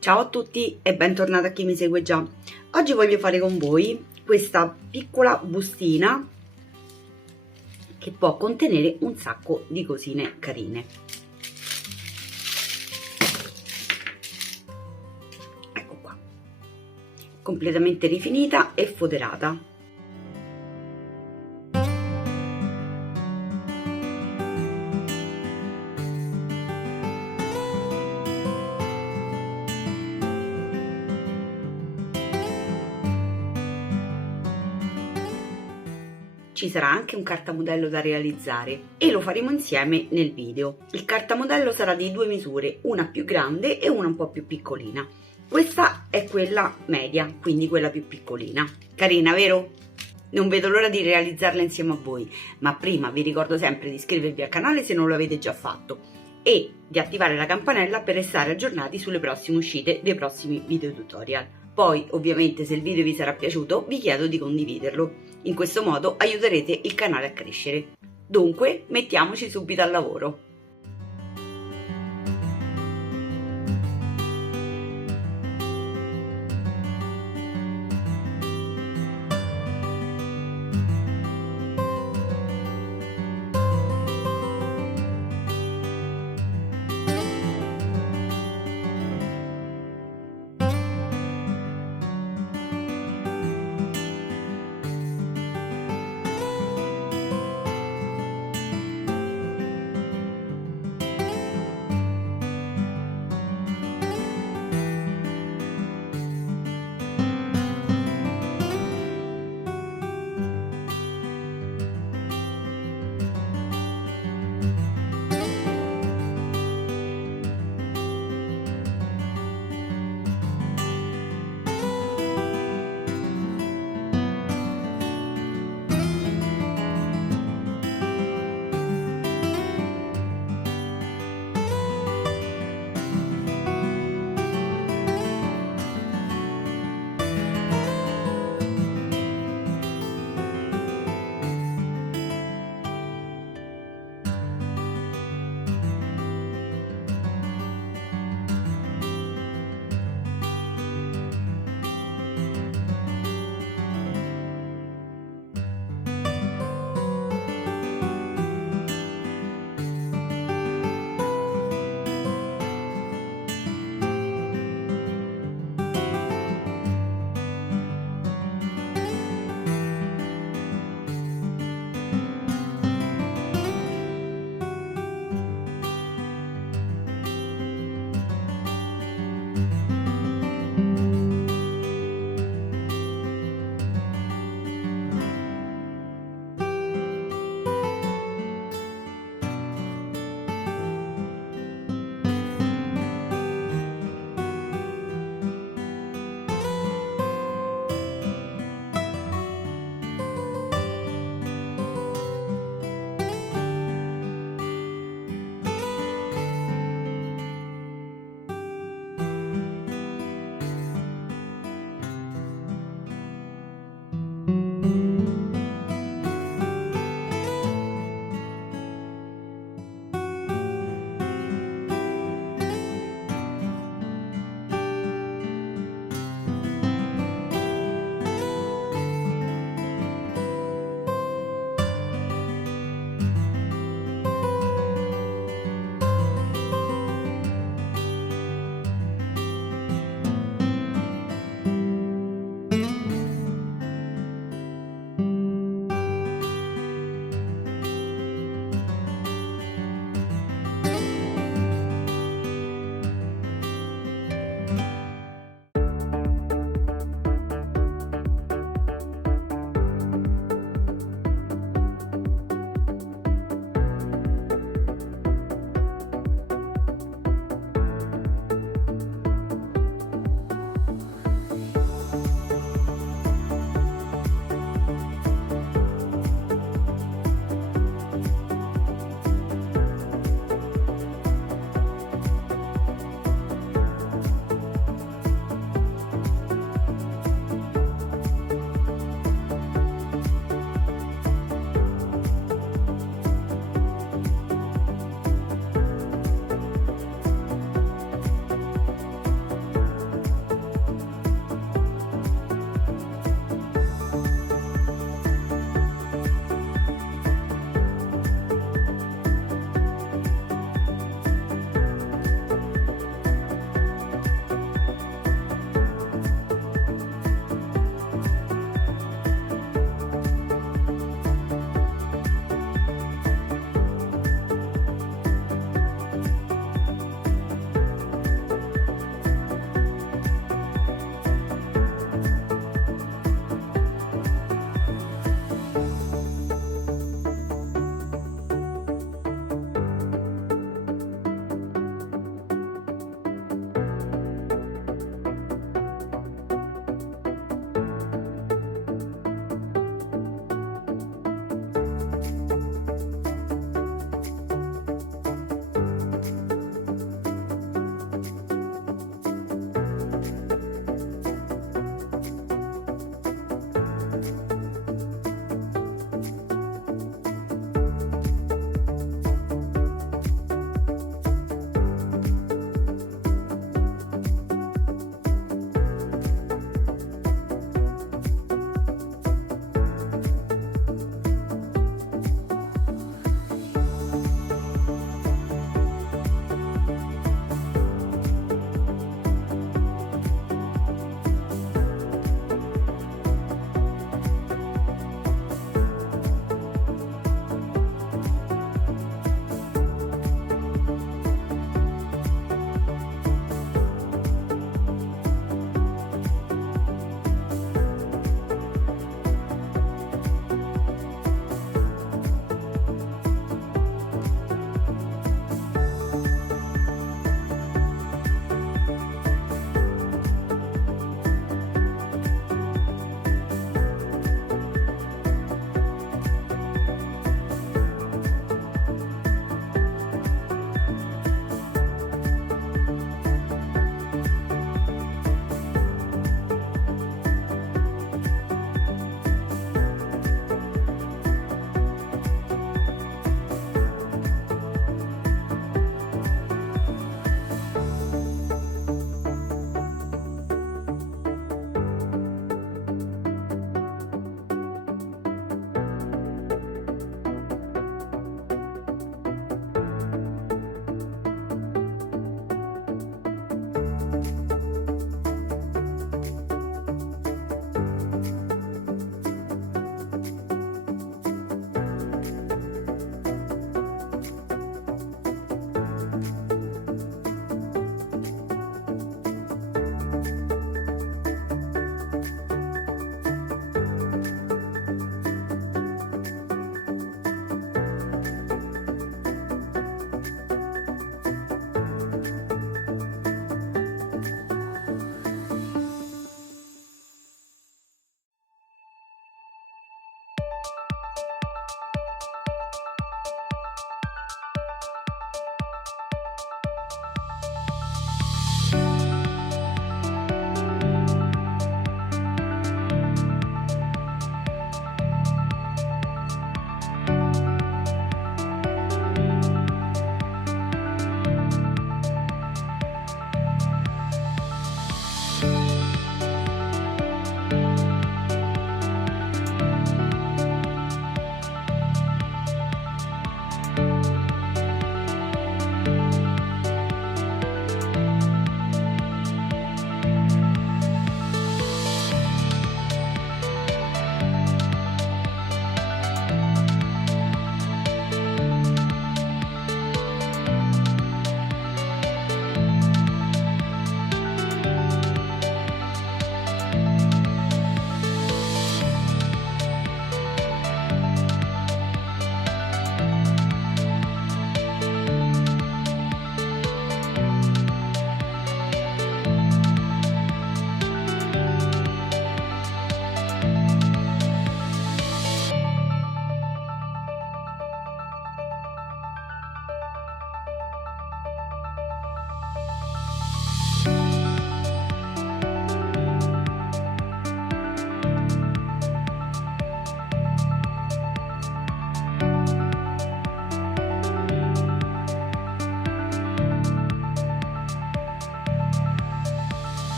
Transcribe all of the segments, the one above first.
Ciao a tutti e bentornati a chi mi segue già. Oggi voglio fare con voi questa piccola bustina che può contenere un sacco di cosine carine. Ecco qua, completamente rifinita e foderata. Ci sarà anche un cartamodello da realizzare e lo faremo insieme nel video. Il cartamodello sarà di due misure, una più grande e una un po' più piccolina. Questa è quella media, quindi quella più piccolina. Carina, vero? Non vedo l'ora di realizzarla insieme a voi, ma prima vi ricordo sempre di iscrivervi al canale se non lo avete già fatto e di attivare la campanella per restare aggiornati sulle prossime uscite dei prossimi video tutorial. Poi, ovviamente, se il video vi sarà piaciuto, vi chiedo di condividerlo. In questo modo aiuterete il canale a crescere. Dunque, mettiamoci subito al lavoro.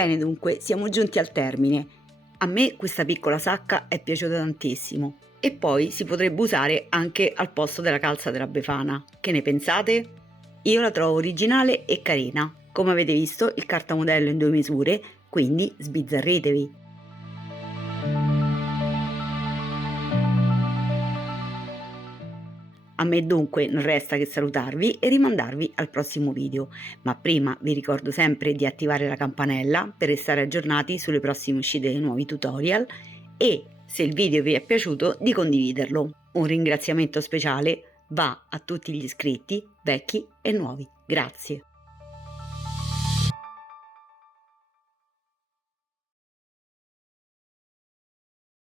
Bene, dunque, siamo giunti al termine. A me questa piccola sacca è piaciuta tantissimo e poi si potrebbe usare anche al posto della calza della Befana. Che ne pensate? Io la trovo originale e carina. Come avete visto, il cartamodello è in 2 misure, quindi sbizzarritevi. A me dunque non resta che salutarvi e rimandarvi al prossimo video, ma prima vi ricordo sempre di attivare la campanella per restare aggiornati sulle prossime uscite dei nuovi tutorial e, se il video vi è piaciuto, di condividerlo. Un ringraziamento speciale va a tutti gli iscritti, vecchi e nuovi. Grazie!